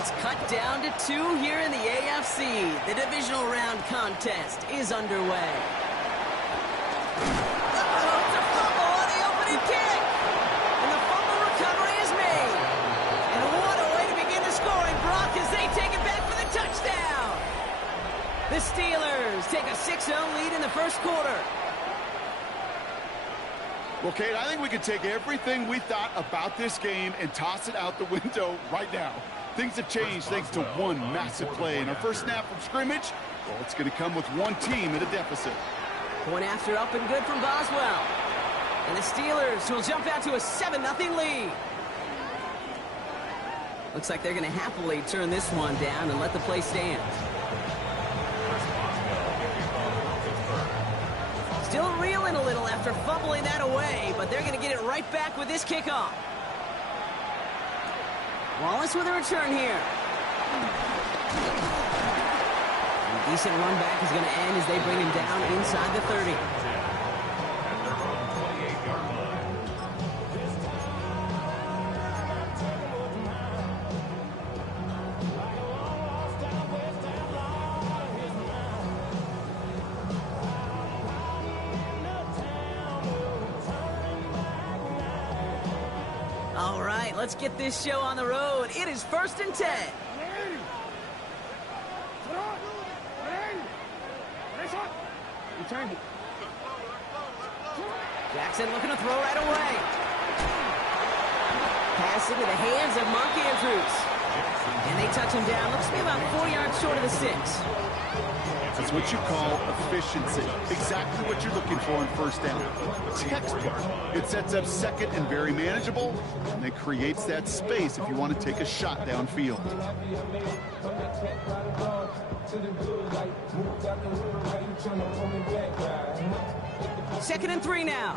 It's cut down to 2 here in the AFC. The divisional round contest is underway. Oh, it's a fumble on the opening kick. And the fumble recovery is made. And what a way to begin the scoring, Brock, as they take it back for the touchdown. The Steelers take a 6-0 lead in the first quarter. Well, Kate, I think we could take everything we thought about this game and toss it out the window right now. Things have changed thanks to one massive play. And our first snap from scrimmage, well, it's going to come with one team at a deficit. Point after up and good from Boswell. And the Steelers will jump out to a 7-0 lead. Looks like they're going to happily turn this one down and let the play stand. Still reeling a little after fumbling that away, but they're going to get it right back with this kickoff. Wallace with a return here. A decent run back is going to end as they bring him down inside the 30. All right, let's get this show on the road. It is 1st and 10. Jackson looking to throw right away. Pass into the hands of Mark Andrews. And they touch him down. Looks to be about 4 yards short of the 6. That's what you call efficiency. Exactly what you're looking for in first down. Textbook. It sets up second and very manageable, and it creates that space if you want to take a shot downfield. 2nd and 3 now.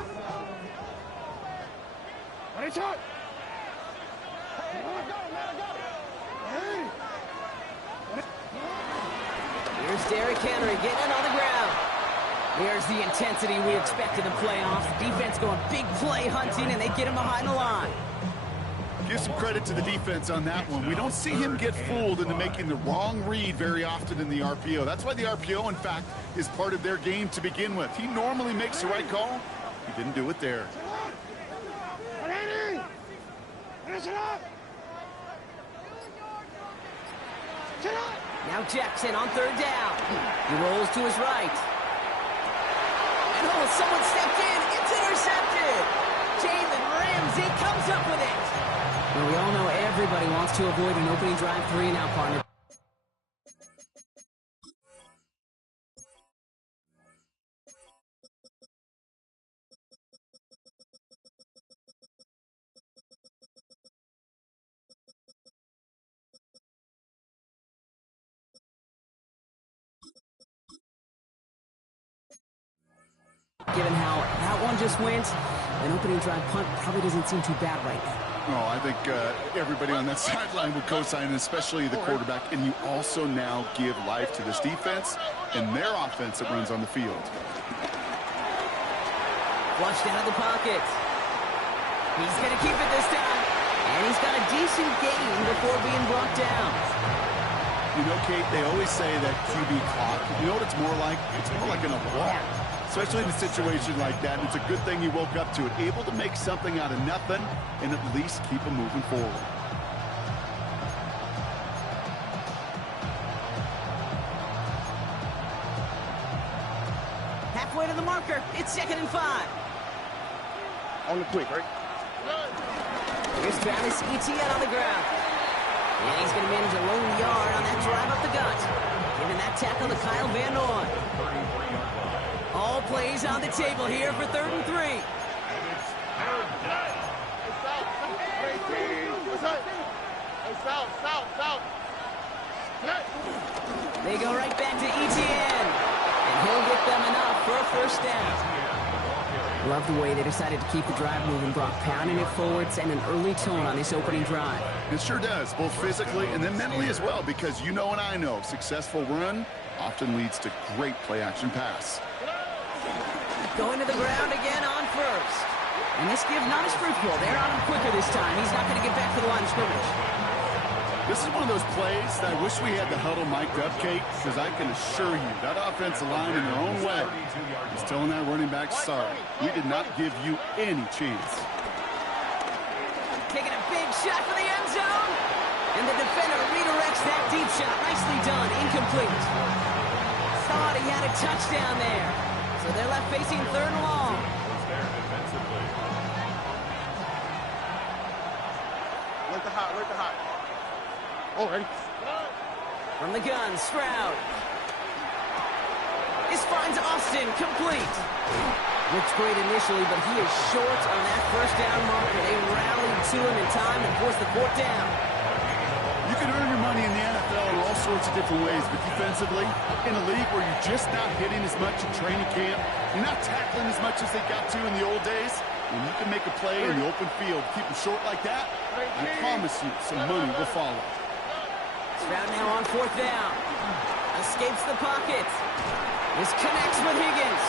Here's Derrick Henry getting it on the ground. There's the intensity we expect in the playoffs. Defense going big play hunting, and they get him behind the line. Give some credit to the defense on that one. We don't see him get fooled into making the wrong read very often in the RPO. That's why the RPO, in fact, is part of their game to begin with. He normally makes the right call. He didn't do it there. Now Jackson on 3rd down. He rolls to his right. And oh, someone stepped in. It's intercepted. Jalen Ramsey comes up with it. Well, we all know everybody wants to avoid an opening drive 3 now, partner. Given how that one just went, an opening drive punt probably doesn't seem too bad right now. Oh, I think everybody on that sideline would co-sign, especially the quarterback. And you also now give life to this defense and their offense that runs on the field. Flushed out of the pocket. He's going to keep it this time. And he's got a decent gain before being brought down. You know, Kate, they always say that QB clock. You know what it's more like? It's more like an alarm. Especially in a situation like that. And it's a good thing you woke up to it. Able to make something out of nothing and at least keep them moving forward. Halfway to the marker. It's 2nd and 5. On the quick, right? Here's Travis Etienne on the ground. And he's going to manage a lone yard on that drive up the gut. Giving that tackle to Kyle Van Noy. All plays on the table here for 3rd and 3. They go right back to Etienne. And he'll get them enough for a first down. Love the way they decided to keep the drive moving, Brock. Pounding it forward, sending an early tone on this opening drive. It sure does, both physically and then mentally as well, because you know and I know, successful run often leads to great play-action pass. Going to the ground again on 1st. And this give not as fruitful. They're on him quicker this time. He's not going to get back to the line of scrimmage. This is one of those plays that I wish we had the huddle mic'd up, Kate, because I can assure you that offensive line in their own way is telling that running back, sorry, we did not give you any chance. Taking a big shot for the end zone. And the defender redirects that deep shot. Nicely done. Incomplete. Thought he had a touchdown there. So they're left facing third and long. Let the hot. Oh, ready. From the gun, Stroud. This finds Austin, complete. Looks great initially, but he is short on that first down marker. They rallied to him in time and forced the fourth down. You can earn your money in the NFL in all sorts of different ways, but defensively, in a league where you're just not hitting as much in training camp, you're not tackling as much as they got to in the old days, when you can make a play in the open field, keep them short like that, I promise you some money will follow. Stroud now on fourth down. Escapes the pocket. This connects with Higgins.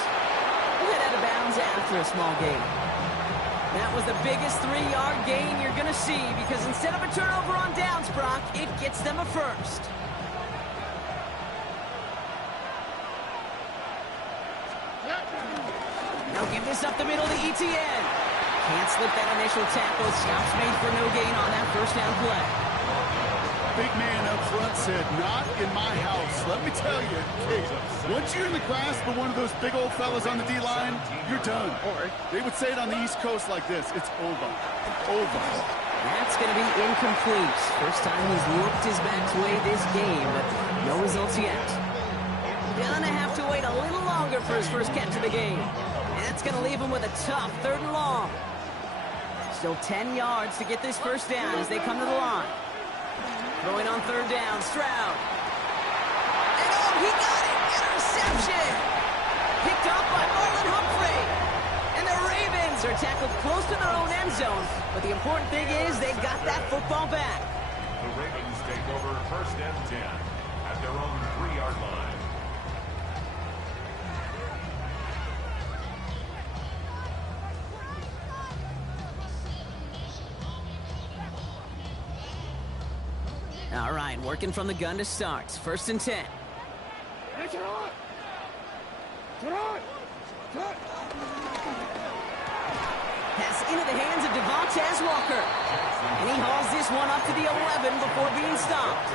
Head out of bounds after a small gain. That was the biggest 3-yard gain you're going to see because instead of a turnover on downs, Brock, it gets them a first. Now give this up the middle to ETN. Can't slip that initial tackle. Stops made for no gain on that first down play. Big man up front said, not in my house. Let me tell you, Kate, once you're in the grasp of one of those big old fellas on the D-line, you're done. They would say it on the East Coast like this, it's over. Over. That's going to be incomplete. First time he's looked his best way this game, but no results yet. Gonna have to wait a little longer for his first catch of the game. That's going to leave him with a tough third and long. Still 10 yards to get this first down as they come to the line. Throwing on third down, Stroud. And oh, he got it! Interception! Picked off by Marlon Humphrey. And the Ravens are tackled close to their own end zone. But the important thing is they got that football back. The Ravens take over first and 10 at their own 3-yard line. All right, working from the gun to start. First and 10. Pass into the hands of Devontae Walker. And he hauls this one up to the 11 before being stopped.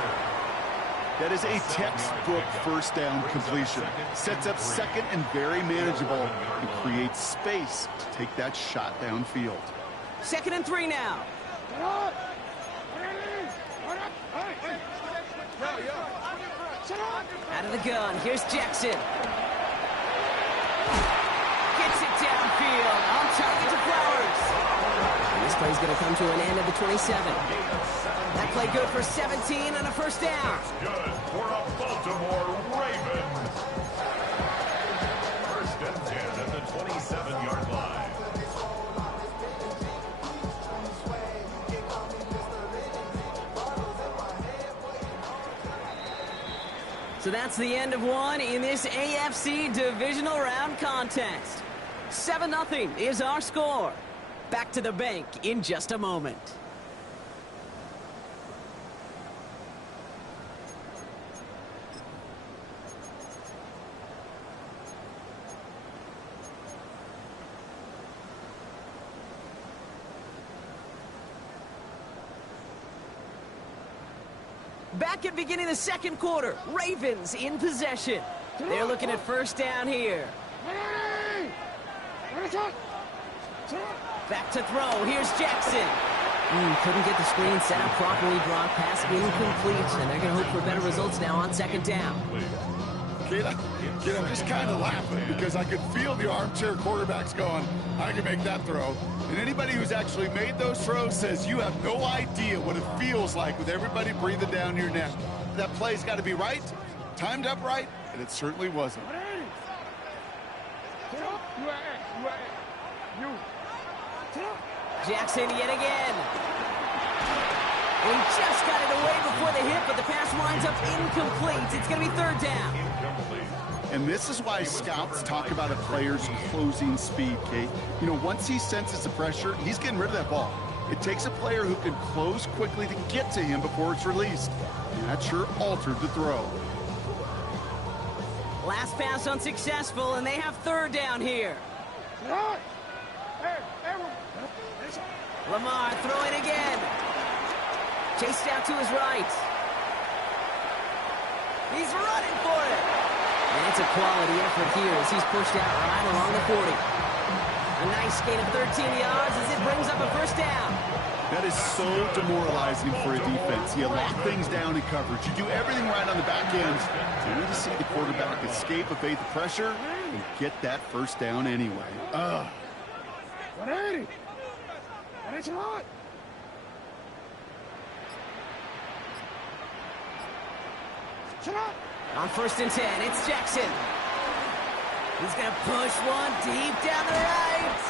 That is a textbook first down completion. Sets up second and very manageable and creates space to take that shot downfield. Second and 3 now. Out of the gun, here's Jackson. Gets it downfield, on target to Flowers. And this play's going to come to an end at the 27. That play good for 17 and a first down. Good for a Baltimore Ravens. First and 10 at the 27-yard line. So that's the end of one in this AFC divisional round contest. 7-0 is our score. Back to the bank in just a moment. Back at beginning of the second quarter, Ravens in possession. They're looking at first down here. Back to throw. Here's Jackson. Couldn't get the screen set up properly. Brock, pass incomplete, and they're going to hope for better results now on second down. Kid, I'm just kind of laughing because I could feel the armchair quarterbacks going, I can make that throw. And anybody who's actually made those throws says you have no idea what it feels like with everybody breathing down your neck. That play's got to be right, timed up right, and it certainly wasn't. Jackson yet again. And he just got it away before the hit, but the pass winds up incomplete. It's going to be third down. And this is why scouts talk about a player's closing speed, Kate. You know, once he senses the pressure, he's getting rid of that ball. It takes a player who can close quickly to get to him before it's released. And that sure altered the throw. Last pass unsuccessful, and they have third down here. Lamar throwing again. Chased out to his right. He's running for it. And it's a quality effort here as he's pushed out right along the 40. A nice gain of 13 yards as it brings up a first down. That is so demoralizing for a defense. You lock things down in coverage. You do everything right on the back end. You need to see the quarterback escape, evade the pressure, and get that first down anyway. On 1st and 10, it's Jackson. He's going to push one deep down the right.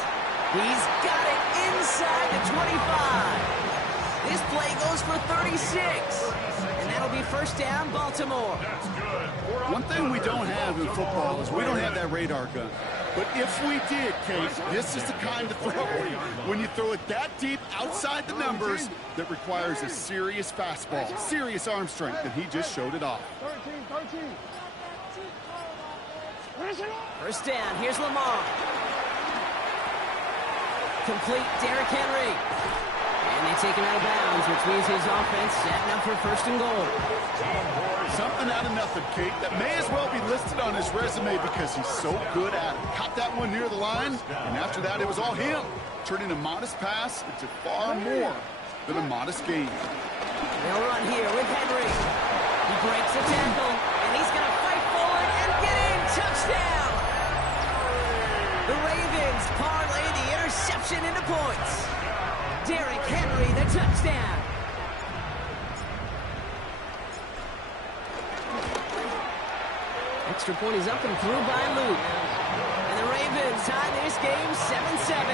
He's got it inside the 25. This play goes for 36. And that'll be first down, Baltimore. One thing we don't have in football is we don't have that radar gun. But if we did, Kate, this is the kind of throw when you throw it that deep outside the numbers that requires a serious fastball, serious arm strength, and he just showed it off. 13. First down, here's Lamar. Complete, Derrick Henry. And they take him out of bounds, which means his offense setting up for first and goal. Something out of nothing, Kate, that may as well be listed on his resume because he's so good at it. Caught that one near the line, and after that, it was all him. Turning a modest pass into far more than a modest gain. They'll run here with Henry. He breaks a tackle, and he's going to fight forward and get in. Touchdown! The Ravens parlay the interception into points. Derrick Henry, the touchdown. Extra point is up and through by Luke. And the Ravens tie this game 7-7.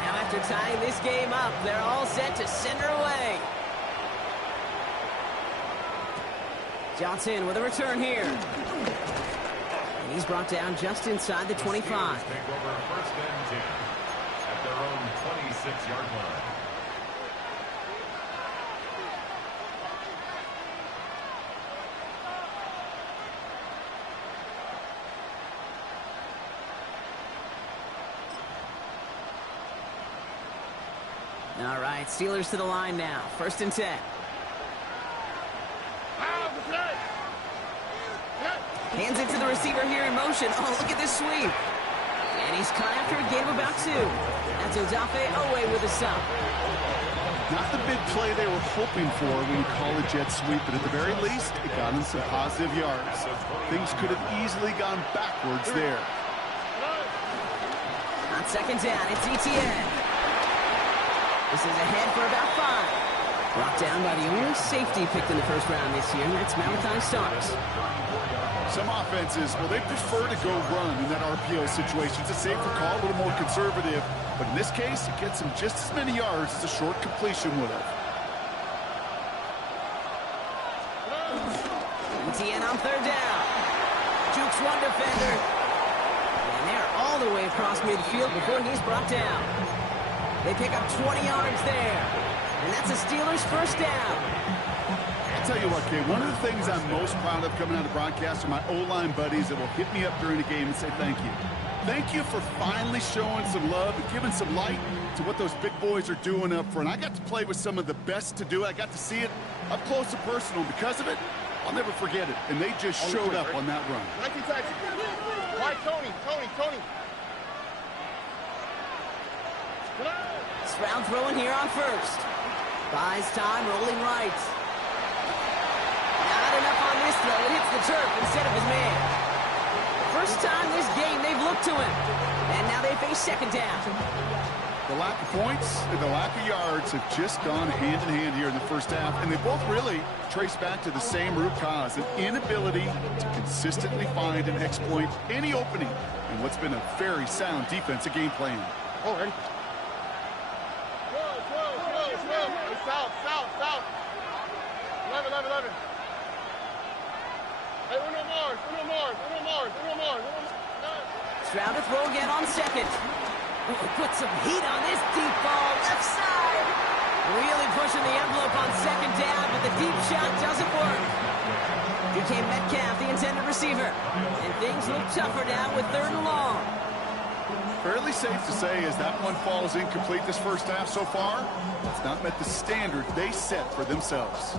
Now after tying this game up, they're all set to send her away. Johnson with a return here. And he's brought down just inside the 25. Take over first and 10 at their own 26-yard line. All right, Steelers to the line now. 1st and 10. Hands it to the receiver here in motion. Oh, look at this sweep. And he's caught after a gain of about 2. That's Odafe Owe with a stop. Not the big play they were hoping for when you call a jet sweep, but at the very least, it got them some positive yards. Things could have easily gone backwards there. On 2nd down, it's Etienne. This is ahead for about 5. Brought down by the only safety picked in the 1st round this year, and that's Malachi Starks. Some offenses, well, they prefer to go run in that RPO situation. It's a safer call, a little more conservative. But in this case, it gets him just as many yards as a short completion would have. Etienne on 3rd down. Jukes one defender. And they're all the way across midfield before he's brought down. They pick up 20 yards there. And that's a Steelers first down. I'll tell you what, Kate, one of the things I'm most proud of coming out of broadcast are my O-line buddies that will hit me up during the game and say thank you. Thank you for finally showing some love and giving some light to what those big boys are doing up front. I got to play with some of the best to do it. I got to see it up close and personal. Because of it, I'll never forget it. And they just showed up on that run. Right, Tony. Stroud throwing here on 1st. Buys time, rolling right. Not enough on this throw. It hits the turf instead of his man. First time this game they've looked to him. And now they face 2nd down. The lack of points and the lack of yards have just gone hand in hand here in the 1st half. And they both really trace back to the same root cause, an inability to consistently find and exploit any opening in what's been a very sound defensive game plan. Oh, ready? South. 11. Hey, Uno Mars. Stroud to throw again on second. Oh, put some heat on this deep ball, left side. Really pushing the envelope on second down, but the deep shot doesn't work. DK Metcalf, the intended receiver. And things look tougher now with 3rd and long. Fairly safe to say as that one falls incomplete this first half so far, it's not met the standard they set for themselves.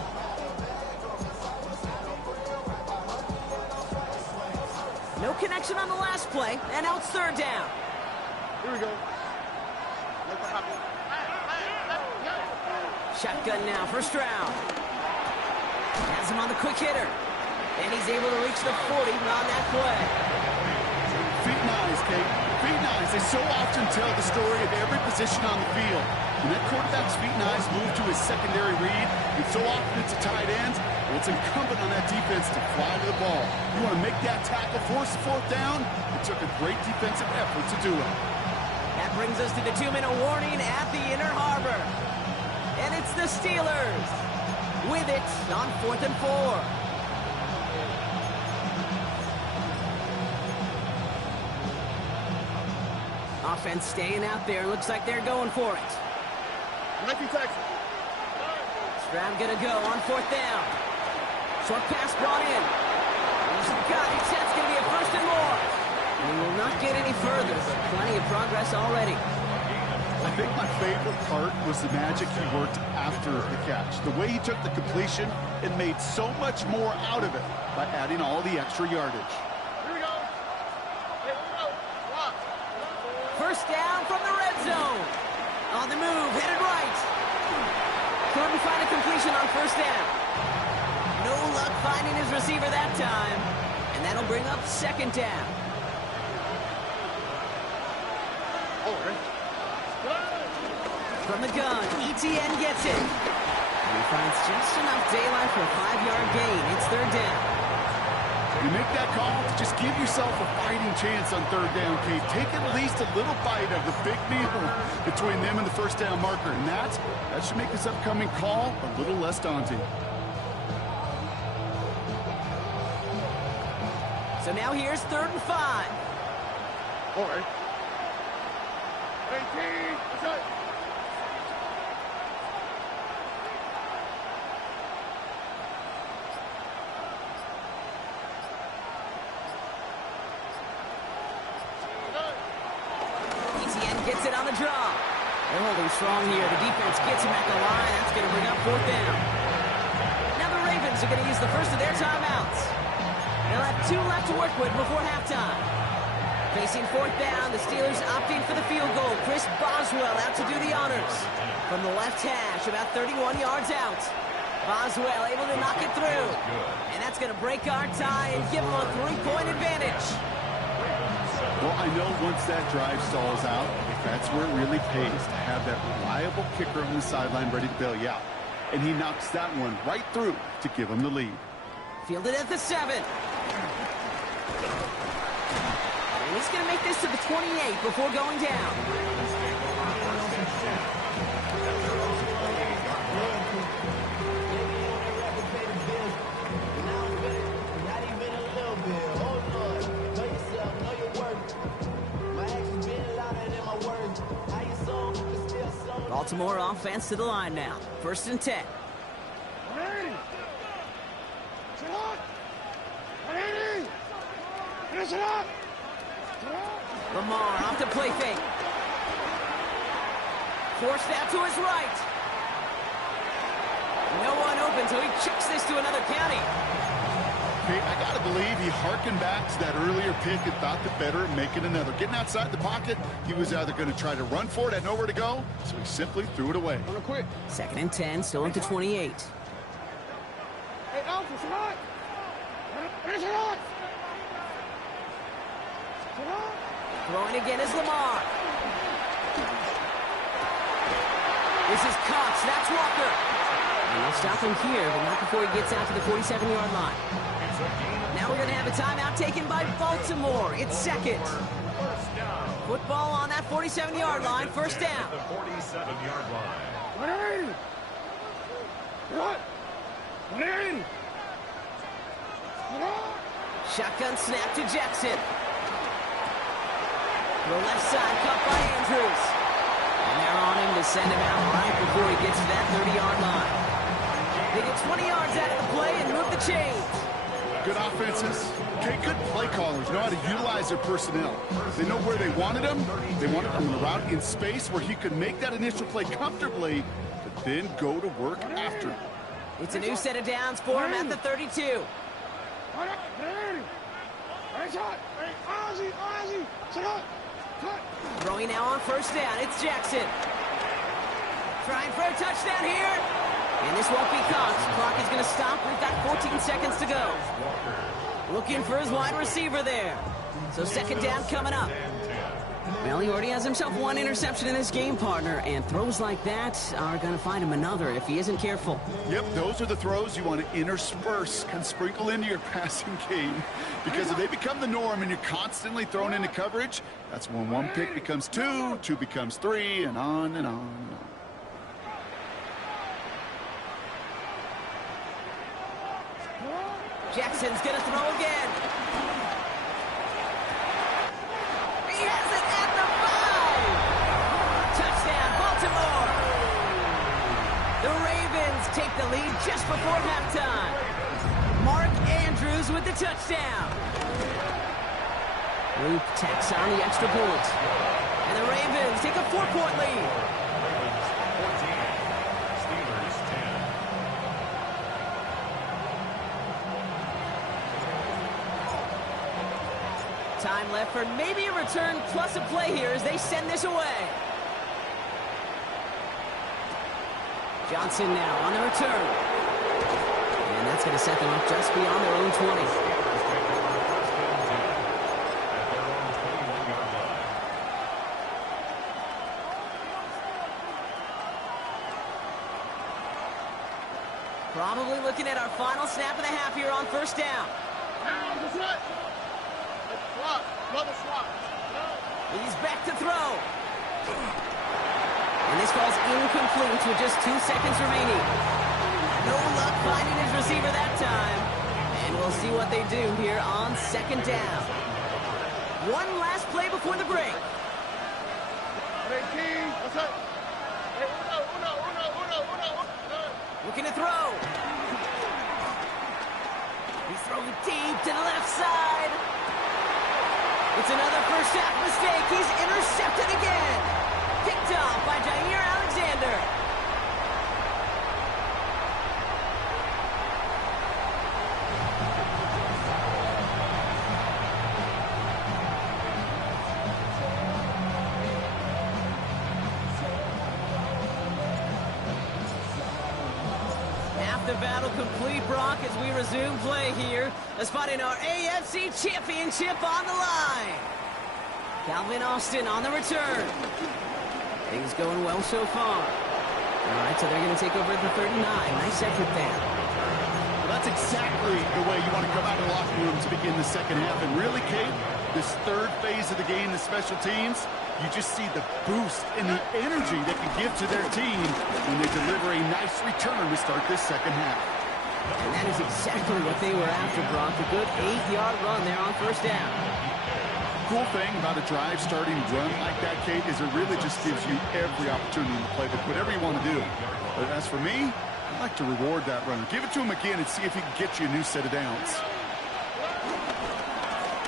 No connection on the last play, and now it's 3rd down. Here we go. Shotgun now for Stroud. Has him on the quick hitter. And he's able to reach the 40 on that play. Feet and eyes, Kate. Feet and eyes. They so often tell the story of every position on the field. When that quarterback's feet and eyes move to his secondary read, and so often it's a tight end, it's incumbent on that defense to fly to the ball. You want to make that tackle, force the 4th down? It took a great defensive effort to do it. That brings us to the 2-minute warning at the Inner Harbor. And it's the Steelers with it on 4th and 4. Offense staying out there. Looks like they're going for it. Mikey Texas. Stroud gonna go on 4th down. Short pass brought in. He's got it. That's gonna be a 1st and more. We will not get any further, but plenty of progress already. I think my favorite part was the magic he worked after the catch. The way he took the completion and made so much more out of it by adding all the extra yardage. Here we go. Here we go. Rock. 1st down from the red zone. On the move, headed right. Couldn't find a completion on 1st down. No luck finding his receiver that time. And that'll bring up 2nd down. From the gun, ETN gets it. And he finds just enough daylight for a 5-yard gain. It's 3rd down. You make that call, just give yourself a fighting chance on 3rd down, Kate. Take at least a little bite of the big meal between them and the 1st down marker. And that should make this upcoming call a little less daunting. So now here's 3rd and 5. All right. 18. What's up? ETN gets it on the draw. They're holding strong here. The defense gets him at the line. That's going to bring up 4th down. Now the Ravens are going to use the first of their timeouts. They'll have 2 left to work with before halftime. Facing 4th down, the Steelers opting for the field goal. Chris Boswell out to do the honors. From the left hash, about 31 yards out. Boswell able to knock it through. And that's going to break our tie and give them a 3-point advantage. Well, I know once that drive stalls out, that's where it really pays to have that reliable kicker on the sideline ready to bail you out. And he knocks that one right through to give him the lead. Fielded at the 7. And he's going to make this to the 28 before going down. Baltimore offense to the line now. 1st and 10. Finish it up! Lamar off the play fake. Forced out to his right. No one open, so he chucks this to another county. Okay, I got to believe he harkened back to that earlier pick and thought the better of making another. Getting outside the pocket, he was either going to try to run for it, had nowhere to go, so he simply threw it away. Real quick. 2nd and 10, still into 28. Hey, Alpha, it's not. Finish it up! Throwing again is Lamar. This is Cox. That's Walker. And we'll stop him here, but not before he gets out to the 47-yard line. Now we're going to have a timeout taken by Baltimore. It's 2nd. Football on that 47-yard line. 1st down. The 47-yard line. Shotgun snap to Jackson. To the left side, cut by Andrews. And they're on him to send him out right before he gets to that 30-yard line. They get 20 yards out of the play and move the chains. Good offenses. Okay, good play callers know how to utilize their personnel. They know where they wanted him. They wanted him on the route in space where he could make that initial play comfortably, but then go to work after. It's a new set of downs for him at the 32. Throwing now on first down. It's Jackson. Trying for a touchdown here. And this won't be caught. Clock is going to stop. We've got 14 seconds to go. Looking for his wide receiver there. So second down coming up. Well, he already has himself one interception in this game, partner, and throws like that are going to find him another if he isn't careful. Yep, those are the throws you want to intersperse, kind of sprinkle into your passing game, because if they become the norm and you're constantly thrown into coverage, that's when one pick becomes two, two becomes three, and on and on and on. Jackson's going to throw again. He has it at the 5. Touchdown, Baltimore. The Ravens take the lead just before halftime. Mark Andrews with the touchdown. Luke tacks on the extra point. And the Ravens take a 4-point lead. Time left for maybe a return plus a play here as they send this away. Johnson now on the return. And that's going to set them up just beyond their own 20. Probably looking at our final snap of the half here on first down. He's back to throw. And this falls incomplete with just 2 seconds remaining. No luck finding his receiver that time. And we'll see what they do here on second down. One last play before the break. Looking to throw. He's throwing deep to the left side. It's another first half mistake. He's intercepted again. Picked off by Jair Alexander. Half the battle complete, Brock, as we resume play here. Spotting our AFC Championship on the line. Calvin Austin on the return. Things going well so far. All right, so they're going to take over at the 39. Nice effort there. Well, that's exactly the way you want to come out of the locker room to begin the second half. And really, Kate, this third phase of the game, the special teams, you just see the boost and the energy they can give to their team when they deliver a nice return to start this second half. And that is exactly what they were after, Brock. A good 8-yard run there on first down. Cool thing about a drive starting run like that, Kate, is it really just gives you every opportunity in the playbook, whatever you want to do. But as for me, I'd like to reward that runner. Give it to him again and see if he can get you a new set of downs.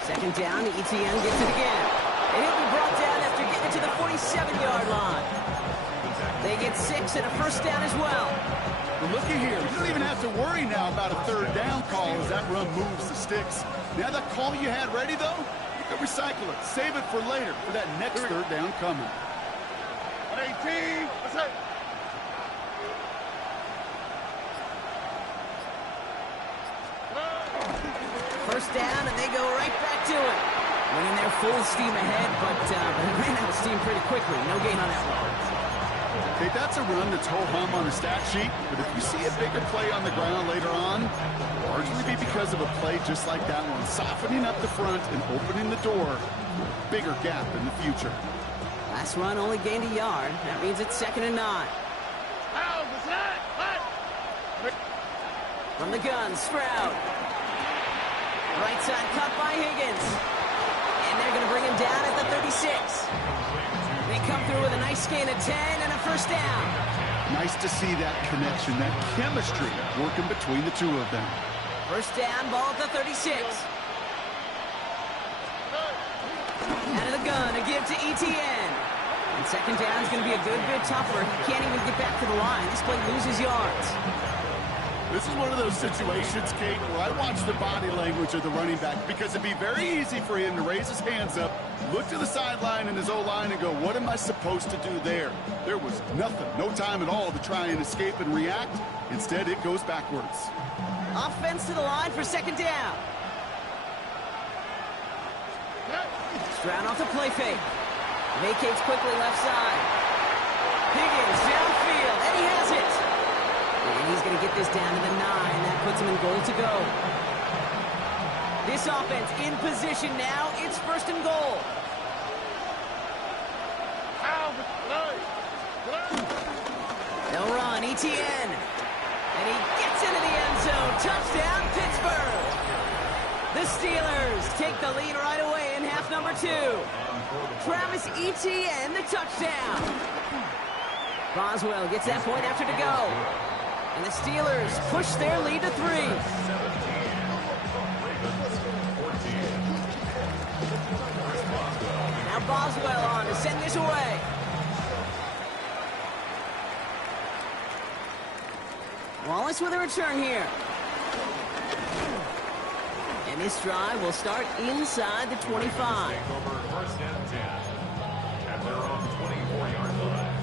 Second down, Etienne gets it again. And he'll be brought down after getting to the 47-yard line. They get 6 and a first down as well. Well, looky here. You don't even have to worry now about a third down call as that run moves the sticks. Now that call you had ready, though, you can recycle it. Save it for later for that next third down coming. 118. What's that? First down, and they go right back to it. Running their full steam ahead, but they ran out of steam pretty quickly. No gain on that one. Okay, that's a run that's ho-hum on the stat sheet, but if you see a bigger play on the ground later on, largely be because of a play just like that one, softening up the front and opening the door for a bigger gap in the future. Last run only gained a yard. That means it's 2nd and 9. From the gun, Stroud. Right side cut by Higgins. And they're going to bring him down at the 36. They come through with a nice gain of 10 and a first down. Nice to see that connection, that chemistry working between the two of them. First down, ball at the 36. Out of the gun, a give to ETN. And second down is going to be a good bit tougher. He can't even get back to the line. This play loses yards. This is one of those situations, Kate, where I watch the body language of the running back because it'd be very easy for him to raise his hands up, look to the sideline in his O-line and go, what am I supposed to do there? There was nothing, no time at all to try and escape and react. Instead, it goes backwards. Offense to the line for second down. Stroud off the play fake. Vacates quickly left side. Higgins downfield, and he has it. And he's going to get this down to the 9. That puts him in goal to go. This offense in position now. It's first and goal. They'll run, ETN. And he gets into the end zone. Touchdown, Pittsburgh. The Steelers take the lead right away in half number 2. Travis Etienne, the touchdown. Boswell gets that point after to go. And the Steelers push their lead to 3. Now Boswell on to send this away. Wallace with a return here. And this drive will start inside the 25. Over first and 10 at their own 24-yard line.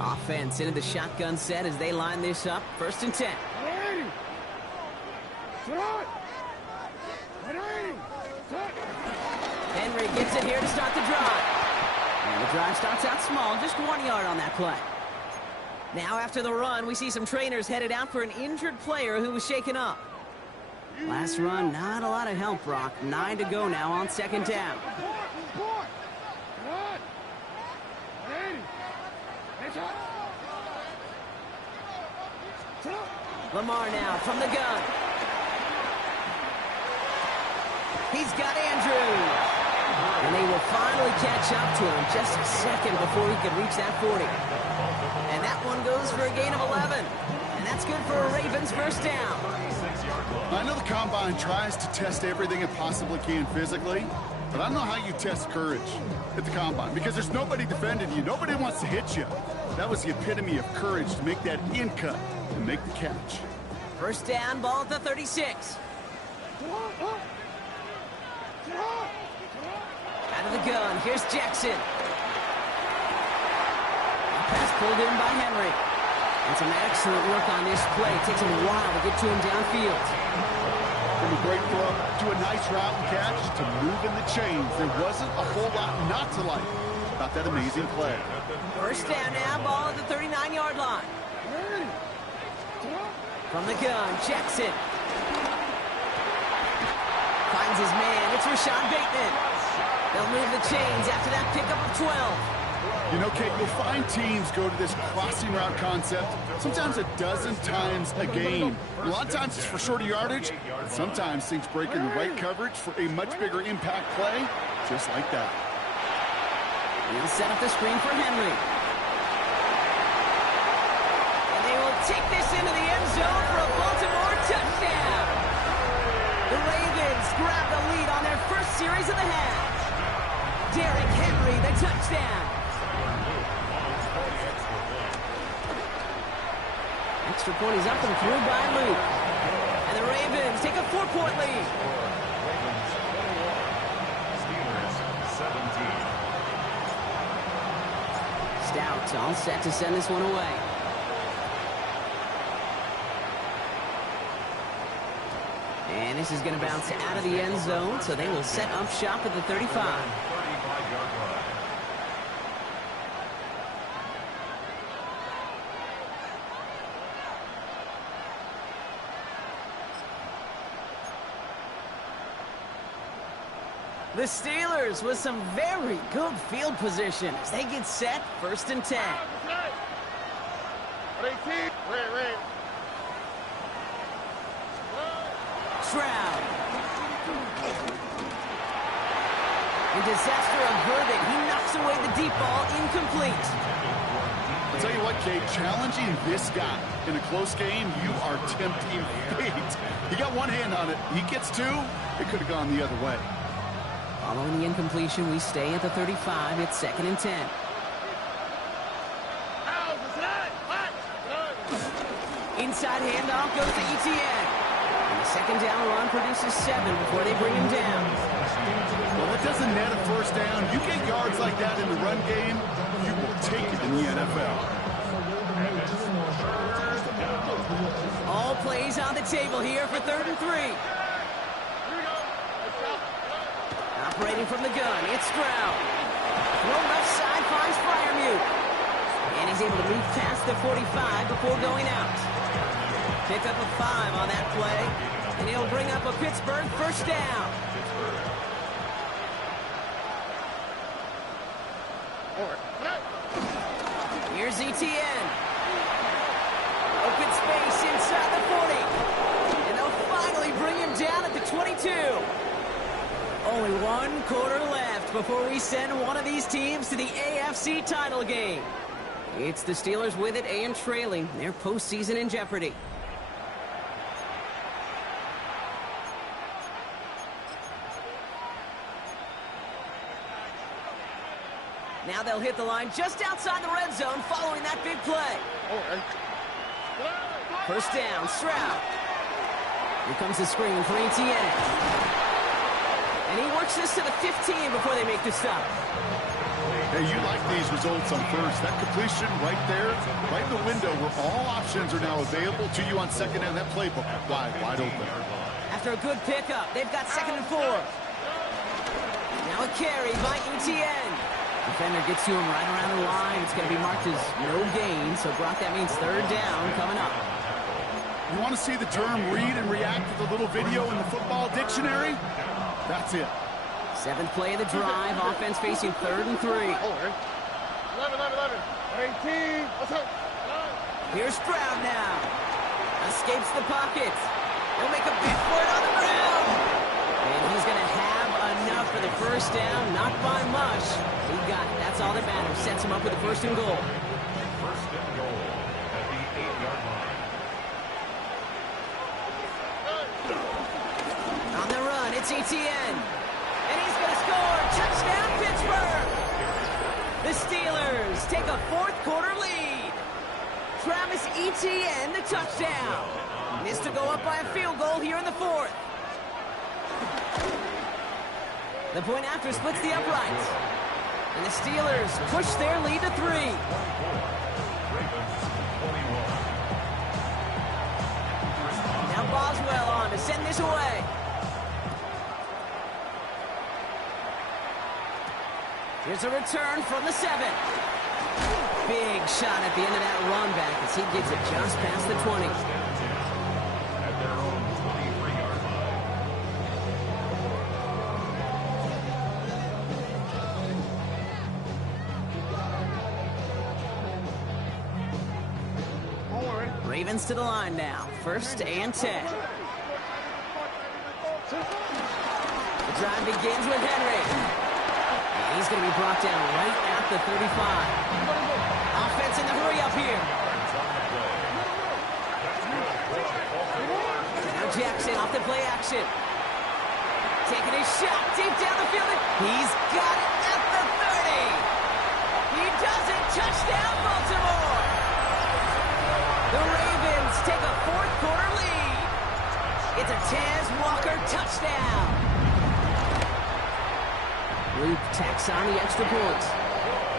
Offense into the shotgun set as they line this up. First and 10. Henry gets it here to start the drive. And the drive starts out small, just 1 yard on that play. Now after the run, we see some trainers headed out for an injured player who was shaken up. Last run, not a lot of help, Brock. 9 to go now on second down. Lamar now from the gun. He's got Andrews. And they will finally catch up to him just a second before he could reach that 40. And that one goes for a gain of 11. And that's good for a Ravens first down. I know the Combine tries to test everything it possibly can physically, but I don't know how you test courage at the Combine because there's nobody defending you. Nobody wants to hit you. That was the epitome of courage to make that in cut and make the catch. First down, ball at the 36. Out of the gun, here's Jackson. Pass pulled in by Henry. And some excellent work on this play. It takes him a while to get to him downfield. From a great throw to a nice route and catch to moving the chains. There wasn't a whole lot not to like about that amazing play. First down now, ball at the 39-yard line. From the gun, Jackson. Finds his man. It's Rashad Bateman. They'll move the chains after that pickup of 12. You know, Kate, you'll find teams go to this crossing route concept sometimes a dozen times a game. A lot of times it's for shorter yardage, but sometimes things break in the right coverage for a much bigger impact play, just like that. He'll set up the screen for Henry. And they will take this into the end zone for a Baltimore touchdown. The Ravens grab the lead on their first series of the half. Derrick Henry, the touchdown. Extra point is up and through by Luke. And the Ravens take a 4-point lead. Steelers 17. Stout all set to send this one away. And this is going to bounce out of the end zone, so they will set up shop at the 35. 35-yard line. The Steelers with some very good field position as they get set, first and 10. Stroud. And disaster averted. He knocks away the deep ball, incomplete. I'll tell you what, Kate, challenging this guy in a close game, you are tempting fate. He got one hand on it. He gets two. It could have gone the other way. Following the incompletion, we stay at the 35. It's 2nd and 10. Inside handoff goes to Etienne. And the second down run produces 7 before they bring him down. Well, that doesn't net a first down. You get yards like that in the run game, you will take it in the NFL. All plays on the table here for 3rd and 3. Operating from the gun, it's Stroud. Throw left side finds Freiermuth. And he's able to move past the 45 before going out. Pick up a 5 on that play. And he'll bring up a Pittsburgh first down. Here's Etienne. Open space inside the 40. And they'll finally bring him down at the 22. Only 1 quarter left before we send one of these teams to the AFC title game. It's the Steelers with it and trailing. Their postseason in jeopardy. Now they'll hit the line just outside the red zone following that big play. First down, Stroud. Here comes the screen for Etienne. And he works this to the 15 before they make the stop. Hey, you like these results on first. That completion right there, right in the window where all options are now available to you on second down. That playbook wide open. After a good pickup, they've got 2nd and 4. Now a carry by Etienne. Defender gets to him right around the line. It's going to be marked as no gain. So, Brock, that means 3rd down coming up. You want to see the term read and react with a little video in the football dictionary? That's it. 7th play of the drive. Offense facing 3rd and 3. 11. 18. Here's Stroud now. Escapes the pocket. He'll make a big for it on the ground. And he's going to have enough for the first down. Not by much. He got it. That's all that matters. Sets him up with a 1st and goal. First and goal at the 8-yard line. On the run, it's Etienne. And he's going to score. Touchdown, Pittsburgh. The Steelers take a 4th quarter lead. Travis Etienne, the touchdown. Missed to go up by a field goal here in the 4th. The point after splits the uprights. And the Steelers push their lead to 3. Now Boswell on to send this away. Here's a return from the 7. Big shot at the end of that run back as he gets it just past the 20. At their own 23-yard line. Ravens to the line now. 1st and 10. The drive begins with Henry. And he's going to be brought down right at the 35. Offense in the hurry up here. Now Jackson off the play action. Taking his shot deep down the field. He's got it at the 30. He does it. Touchdown, Baltimore. The Ravens take a 4th quarter lead. It's a Taz Walker touchdown. Luke tacks on the extra point.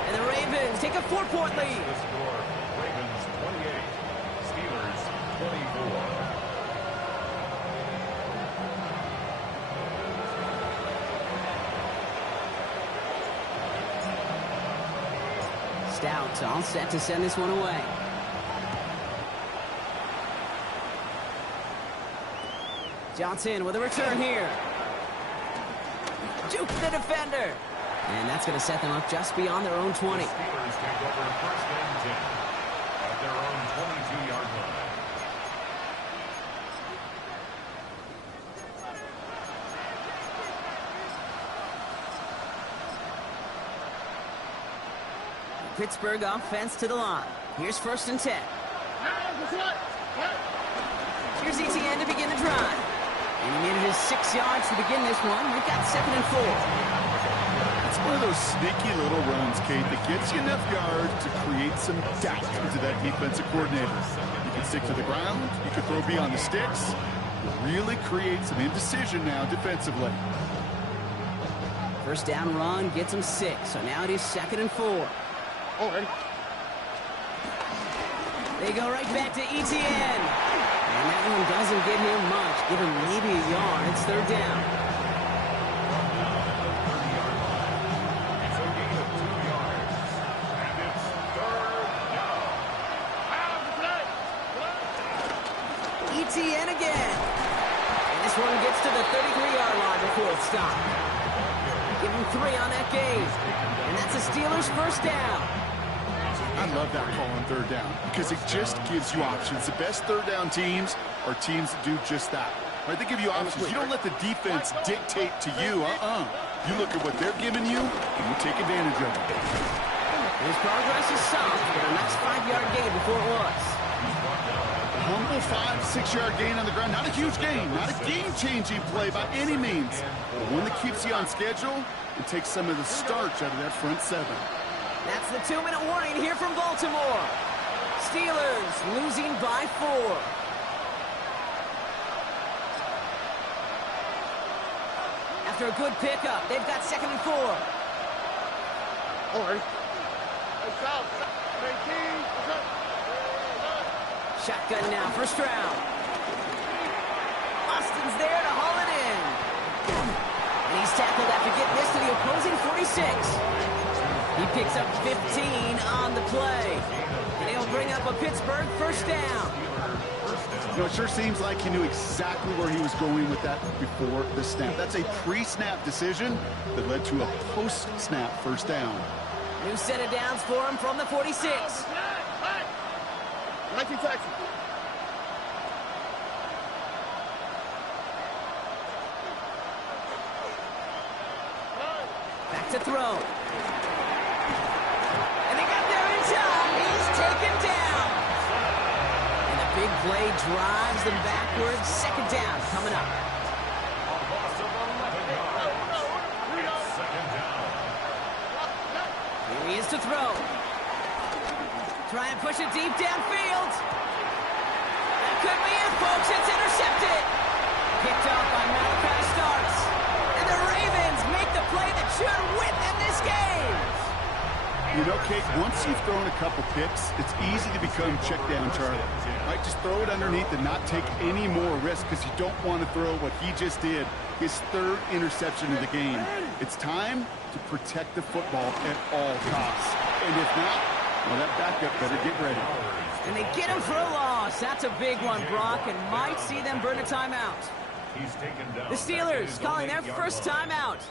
And the Ravens take a 4-point lead. The score, Ravens 28, Steelers 24. Stout all set to send this one away. Johnson with a return here. Juke the defender. And that's going to set them up just beyond their own 20. The Steelers take over 1st and 10 at their own 22-yard line. Pittsburgh offense to the line. Here's 1st and 10. Here's ETN to begin the drive. And he needed his 6 yards to begin this one. We've got 2nd and 4. It's one of those sneaky little runs, Kate, that gets you enough yards to create some doubt into that defensive coordinator. You can stick to the ground. You can throw beyond the sticks. Really create some indecision now defensively. 1st down run gets him 6. So now it is 2nd and 4. Already. They go right back to ETN. And that one doesn't get him much. Give him maybe a yard. It's 3rd down. It's a gain of 2 yards. And it's 3rd down. ETN again. And this one gets to the 33-yard line before it's stopped. Give him 3 on that game. And that's the Steelers' 1st down. I love that call on 3rd down because it just gives you options. The best 3rd down teams are teams that do just that. Right? They give you options. You don't let the defense dictate to you. You look at what they're giving you, and you take advantage of it. His progress is soft, but a nice 5-yard gain before it was. A humble 5-6-yard gain on the ground. Not a huge gain. Not a game-changing play by any means. But one that keeps you on schedule and takes some of the starch out of that front 7. That's the 2-minute warning here from Baltimore. Steelers losing by 4. After a good pickup, they've got 2nd and 4. Already. Shotgun now, 1st round. Austin's there to haul it in. And he's tackled after getting this to the opposing 46. He picks up 15 on the play. And he'll bring up a Pittsburgh 1st down. You know, it sure seems like he knew exactly where he was going with that before the snap. That's a pre-snap decision that led to a post-snap 1st down. New set of downs for him from the 46. 19 Texas. Back to throw. And they got there in time. He's taken down. And the big play drives them backwards. 2nd down coming up. A loss of 11 yards. 2nd down. Here he is to throw. Try and push it deep downfield. That could be it, folks. It's intercepted. Picked off by Malachi Starks. And the Ravens make the play that should win them this game. You know, Kate, once you've thrown a couple picks, it's easy to become check down Charlie. Right? Just throw it underneath and not take any more risk because you don't want to throw what he just did, his 3rd interception of the game. It's time to protect the football at all costs. And if not, well, that backup better get ready. And they get him for a loss. That's a big one, Brock, and might see them burn a timeout. He's taken down. The Steelers calling their 1st timeout.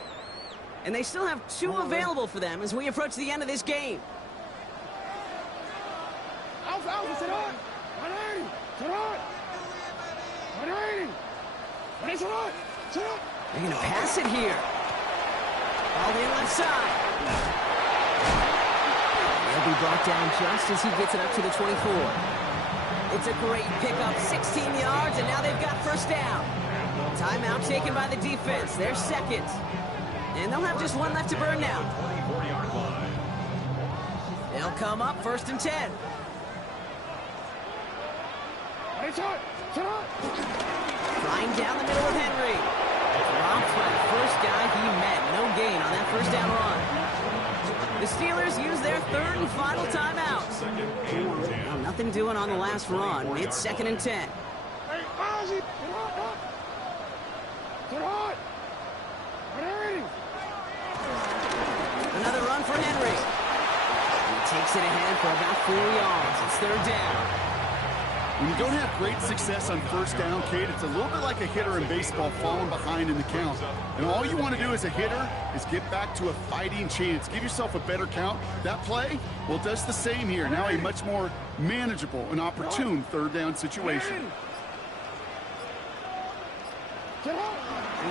And they still have 2 available for them as we approach the end of this game. They're going to pass it here. All in left side. He'll be brought down just as he gets it up to the 24. It's a great pickup, 16 yards, and now they've got 1st down. Timeout taken by the defense. They're 2nd. And they'll have just 1 left to burn now. They'll come up 1st and 10. Flying down the middle of Henry. Dropped by the 1st guy he met. No gain on that 1st down run. The Steelers use their 3rd and final timeout. Well, nothing doing on the last run. It's 2nd and 10. Another run for Henry. He takes it ahead for about 4 yards. It's 3rd down. When you don't have great success on 1st down, Kate, it's a little bit like a hitter in baseball falling behind in the count. And all you want to do as a hitter is get back to a fighting chance. Give yourself a better count. That play, well, does the same here. Now a much more manageable and opportune 3rd down situation. He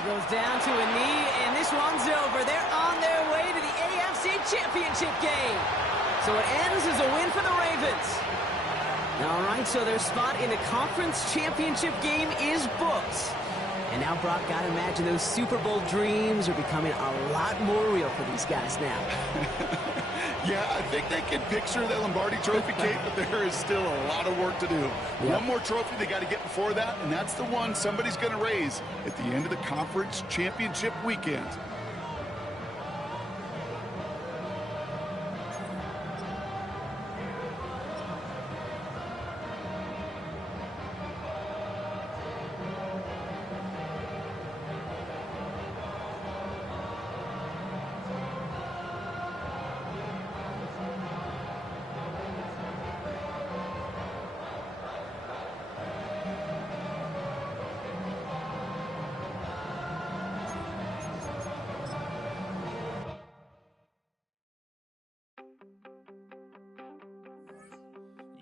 goes down to a knee, and this one's over. They're on their way to the AFC Championship game. So it ends as a win for the Ravens. All right, so their spot in the conference championship game is booked. And now, Brock, gotta imagine those Super Bowl dreams are becoming a lot more real for these guys now. Yeah, I think they can picture that Lombardi Trophy, Kate, but there is still a lot of work to do. Yep. One more trophy they got to get before that, and that's the one somebody's going to raise at the end of the conference championship weekend.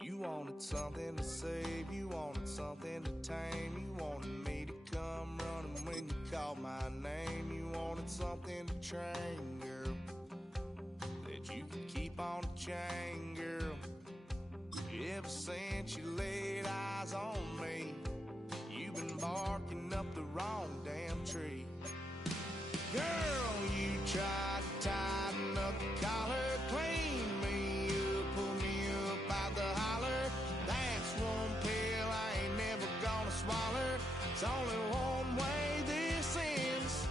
You wanted something to save, you wanted something to tame, you wanted me to come running when you called my name, you wanted something to train, girl, that you could keep on the chain, girl. Ever since you laid eyes on me, you've been barking up the wrong damn tree. Girl, you tried to tighten up the collar, clean me up, pull me up out the holler. That's one pill I ain't never gonna swallow. It's only one way this ends.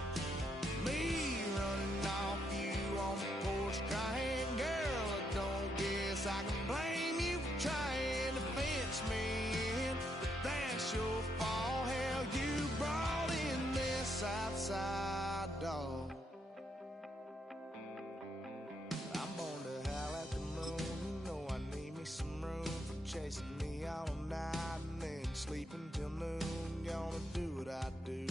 Me running off you on the porch crying. Girl, I don't guess I can blame you for trying to fence me in, but that's your fault. Hell, you brought in this outside dog. I'm born to howl at the moon. You know I need me some room for chasing me all night and then sleeping till noon. Gonna do what I do.